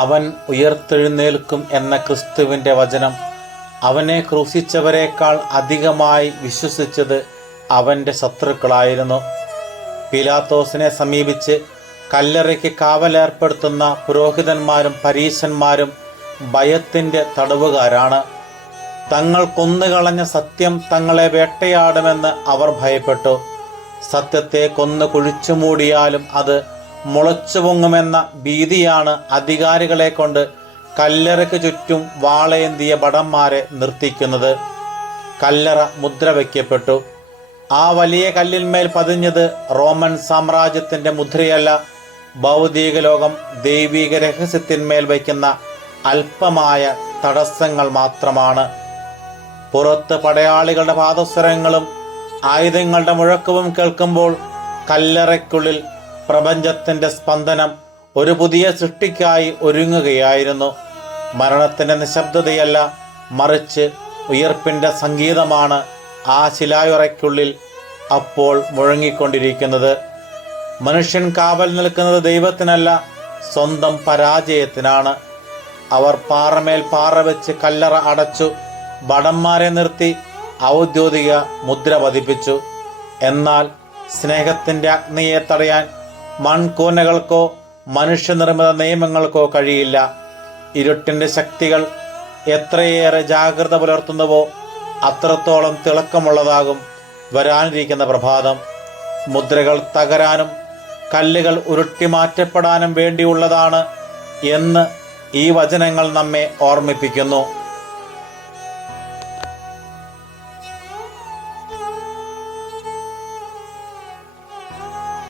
അവൻ ഉയർത്തെഴുന്നേൽക്കും എന്ന ക്രിസ്തുവിൻ്റെ വചനം അവനെ ക്രൂശിച്ചവരെക്കാൾ അധികമായി വിശ്വസിച്ചത് അവൻ്റെ ശത്രുക്കളായിരുന്നു. പീലാത്തോസിനെ സമീപിച്ച് കല്ലറയ്ക്ക് കാവലേർപ്പെടുത്തുന്ന പുരോഹിതന്മാരും പരീശന്മാരും ഭയത്തിൻ്റെ തടവുകാരാണ്. തങ്ങൾ കൊന്നുകളഞ്ഞ സത്യം തങ്ങളെ വേട്ടയാടുമെന്ന് അവർ ഭയപ്പെട്ടു. സത്യത്തെ കൊന്നു കുഴിച്ചു മൂടിയാലും അത് മുളച്ചു പൊങ്ങുമെന്ന ഭീതിയാണ് അധികാരികളെ കൊണ്ട് കല്ലറയ്ക്ക് ചുറ്റും വാളേന്തിയ ഭടന്മാരെ നിർത്തിക്കുന്നത്. കല്ലറ മുദ്ര വയ്ക്കപ്പെട്ടു. ആ വലിയ കല്ലിന്മേൽ പതിഞ്ഞത് റോമൻ സാമ്രാജ്യത്തിൻ്റെ മുദ്രയല്ല, ഭൗതിക ലോകം ദൈവിക രഹസ്യത്തിന്മേൽ വയ്ക്കുന്ന അല്പമായ തടസ്സങ്ങൾ മാത്രമാണ്. പുറത്ത് പടയാളികളുടെ പാദസ്വരങ്ങളും ആയുധങ്ങളുടെ മുഴക്കവും കേൾക്കുമ്പോൾ കല്ലറയ്ക്കുള്ളിൽ പ്രപഞ്ചത്തിൻ്റെ സ്പന്ദനം ഒരു പുതിയ സൃഷ്ടിക്കായി ഒരുങ്ങുകയായിരുന്നു. മരണത്തിൻ്റെ നിശബ്ദതയല്ല, മറിച്ച് ഉയർപ്പിൻ്റെ സംഗീതമാണ് ആ ശിലായുറയ്ക്കുള്ളിൽ അപ്പോൾ മുഴങ്ങിക്കൊണ്ടിരിക്കുന്നത്. മനുഷ്യൻ കാവൽ നിൽക്കുന്നത് ദൈവത്തിനല്ല, സ്വന്തം പരാജയത്തിനാണ്. അവർ പാറമേൽ പാറ വെച്ച് കല്ലറ അടച്ചു, ഭടന്മാരെ നിർത്തി ഔദ്യോഗിക മുദ്ര പതിപ്പിച്ചു. എന്നാൽ സ്നേഹത്തിൻ്റെ അഗ്നിയെ തടയാൻ മൺകൂനകൾക്കോ മനുഷ്യനിർമ്മിത നിയമങ്ങൾക്കോ കഴിയില്ല. ഇരുട്ടിൻ്റെ ശക്തികൾ എത്രയേറെ ജാഗ്രത പുലർത്തുന്നുവോ അത്രത്തോളം തിളക്കമുള്ളതാകും വരാനിരിക്കുന്ന പ്രഭാതം. മുദ്രകൾ തകരാനും കല്ലുകൾ ഉരുട്ടി മാറ്റപ്പെടാനും വേണ്ടിയുള്ളതാണ് എന്ന് ഈ വചനങ്ങൾ നമ്മെ ഓർമ്മിപ്പിക്കുന്നു.